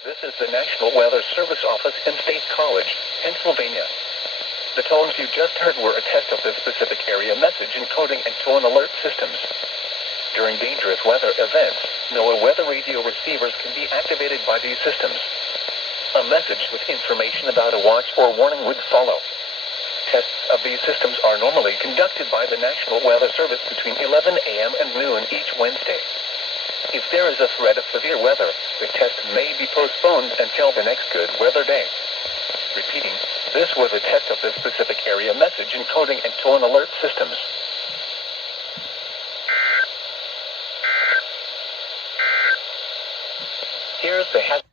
This is the National Weather Service Office in State College, Pennsylvania. The tones you just heard were a test of the specific area message encoding and tone alert systems. During dangerous weather events, NOAA weather radio receivers can be activated by these systems. A message with information about a watch or warning would follow. Tests of these systems are normally conducted by the National Weather Service between 11 a.m. and noon each Wednesday. If there is a threat of severe weather, the test may be postponed until the next good weather day. Repeating, this was a test of the specific area message encoding and tone alert systems. Here's the hazard.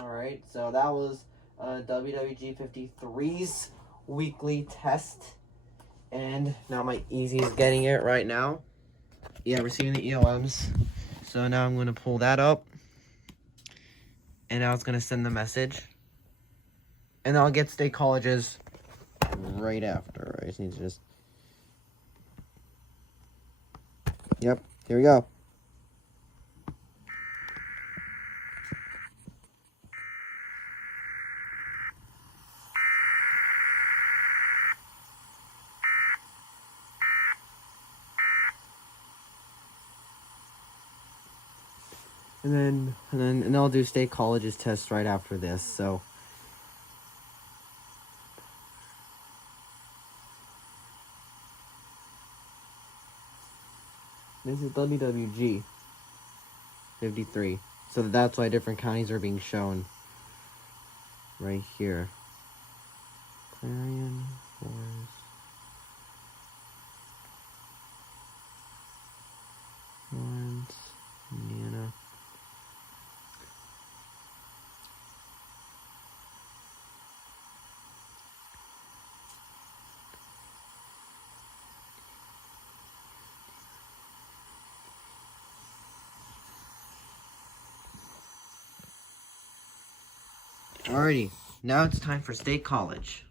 Alright, so that was WWG53's weekly test. And now my Easy is getting it right now. Yeah, receiving the EOMs. So now I'm going to pull that up. And now it's going to send the message. And I'll get State Colleges right after. I just need to just... Yep, here we go. And then I'll do State College's test right after this, so. This is WWG 53. So that's why different counties are being shown right here. Clarion, Forest, Lawrence, Indiana. Alrighty, now it's time for State College.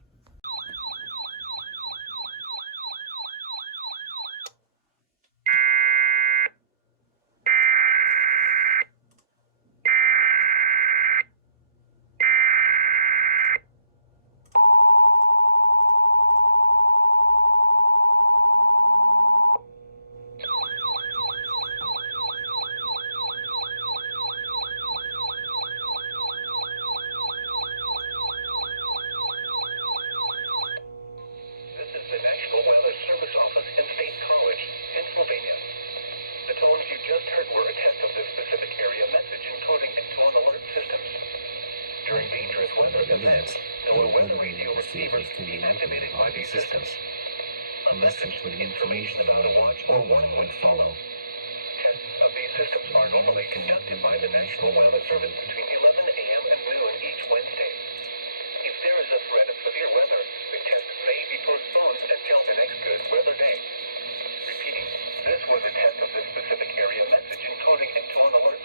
The National Weather Service Office in State College, Pennsylvania. The tones you just heard were a test of the specific area message encoding and tone alert systems. During dangerous weather events, NOAA weather radio receivers can be activated by these systems. A message with information about a watch or warning would follow. Tests of these systems are normally conducted by the National Weather Service between 11 a.m. and noon each Wednesday. If there is a threat of severe weather, the test may be postponed until the next good weather day. Repeating, this was a test of the specific area message encoding and tone alert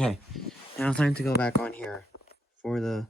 Okay, now it's time to go back on here for the...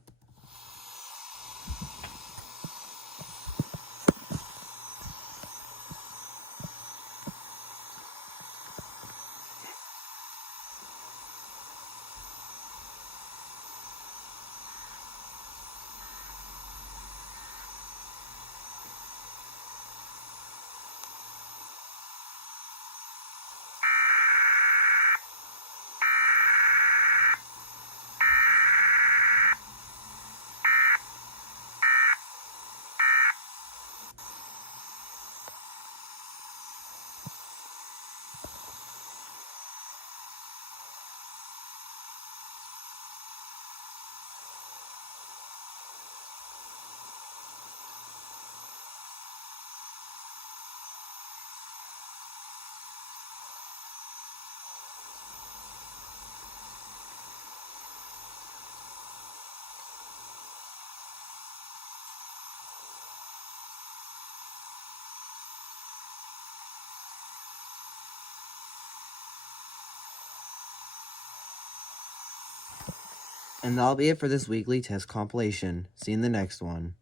And that'll be it for this weekly test compilation. See you in the next one.